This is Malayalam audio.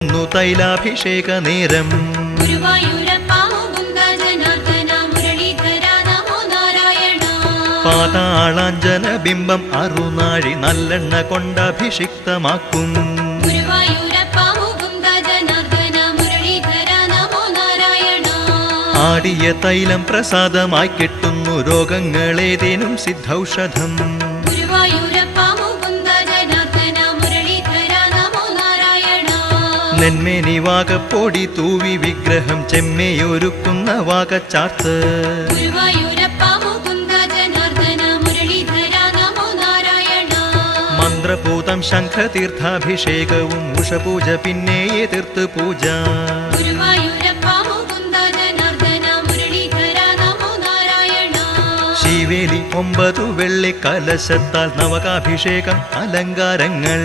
തൈലാഭിഷേക നേരം. പാതാളാഞ്ജന ബിംബം അറുനാഴി നല്ലെണ്ണ കൊണ്ടഭിഷിക്തമാക്കും ആടിയ തൈലം പ്രസാദമായി കിട്ടുന്നു രോഗങ്ങളേതേനും സിദ്ധൌഷധം. ഗുരുവായൂരപ്പ നെന്മേനി വാകപ്പൊടി തൂവി വിഗ്രഹം ചെമ്മയൊരുക്കുന്ന വാകച്ചാർത്ത്. മന്ത്രഭൂതം ശംഖതീർത്ഥാഭിഷേകവും ഉഷപൂജ പിന്നെ എതിർത്ത് പൂജ. ശിവേലി ഒമ്പതു വെള്ളി കലശത്താൽ നവകാഭിഷേകം അലങ്കാരങ്ങൾ.